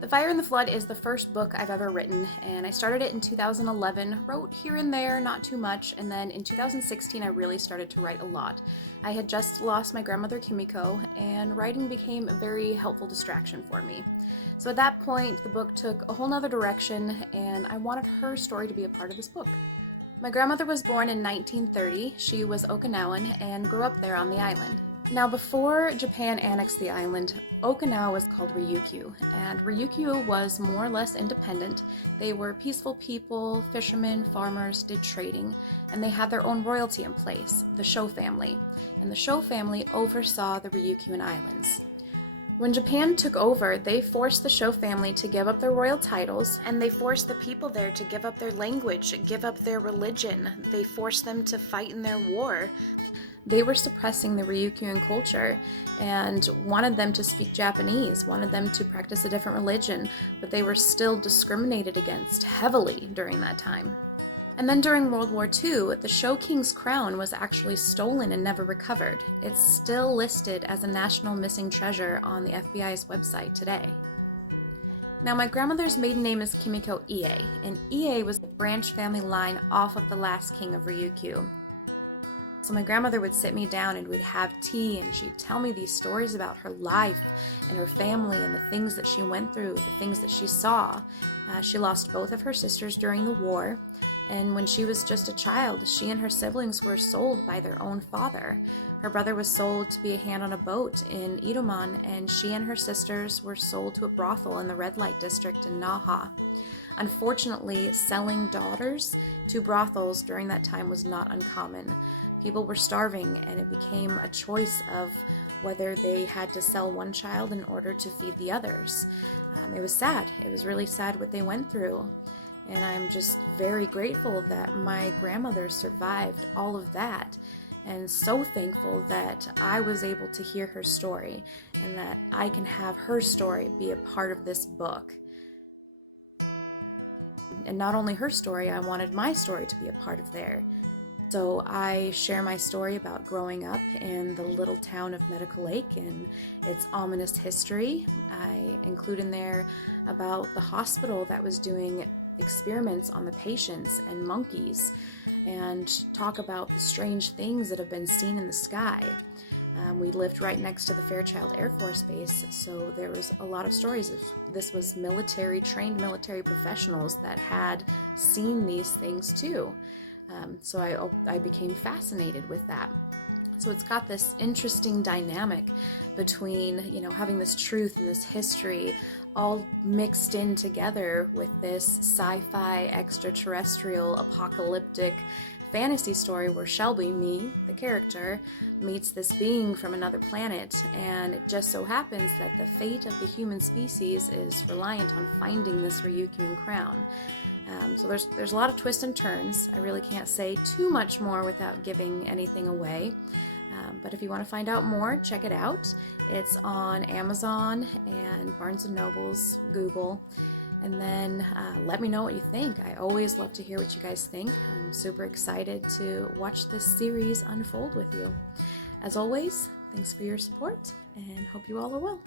The Fire and the Flood is the first book I've ever written, and I started it in 2011, wrote here and there, not too much, and then in 2016 I really started to write a lot. I had just lost my grandmother Kimiko, and writing became a very helpful distraction for me. So at that point, the book took a whole nother direction, and I wanted her story to be a part of this book. My grandmother was born in 1930. She was Okinawan and grew up there on the island. Now, before Japan annexed the island, Okinawa was called Ryukyu, and Ryukyu was more or less independent. They were peaceful people, fishermen, farmers, did trading, and they had their own royalty in place, the Sho family. And the Sho family oversaw the Ryukyuan Islands. When Japan took over, they forced the Sho family to give up their royal titles, and they forced the people there to give up their language, give up their religion. They forced them to fight in their war. They were suppressing the Ryukyuan culture and wanted them to speak Japanese, wanted them to practice a different religion, but they were still discriminated against heavily during that time. And then during World War II, the Sho King's crown was actually stolen and never recovered. It's still listed as a national missing treasure on the FBI's website today. Now, my grandmother's maiden name is Kimiko Ie, and Ie was the branch family line off of the last king of Ryukyu. So my grandmother would sit me down and we'd have tea, and she'd tell me these stories about her life and her family and the things that she went through, the things that she saw. She lost both of her sisters during the war, and when she was just a child, she and her siblings were sold by their own father. Her brother was sold to be a hand on a boat in Itoman, and she and her sisters were sold to a brothel in the red light district in Naha. Unfortunately, selling daughters to brothels during that time was not uncommon. People were starving, and it became a choice of whether they had to sell one child in order to feed the others. It was sad. It was really sad what they went through. And I'm just very grateful that my grandmother survived all of that, and so thankful that I was able to hear her story and that I can have her story be a part of this book. And not only her story, I wanted my story to be a part of there. So I share my story about growing up in the little town of Medical Lake and its ominous history. I include in there about the hospital that was doing experiments on the patients and monkeys, and talk about the strange things that have been seen in the sky. We lived right next to the Fairchild Air Force Base, so there was a lot of stories. This was trained military professionals that had seen these things too. So I became fascinated with that. So it's got this interesting dynamic between, having this truth and this history all mixed in together with this sci-fi, extraterrestrial, apocalyptic fantasy story where Shelby, me, the character, meets this being from another planet, and it just so happens that the fate of the human species is reliant on finding this Ryukyuan crown. So there's a lot of twists and turns. I really can't say too much more without giving anything away. But if you want to find out more, check it out. It's on Amazon and Barnes & Noble's, Google. And then let me know what you think. I always love to hear what you guys think. I'm super excited to watch this series unfold with you. As always, thanks for your support, and hope you all are well.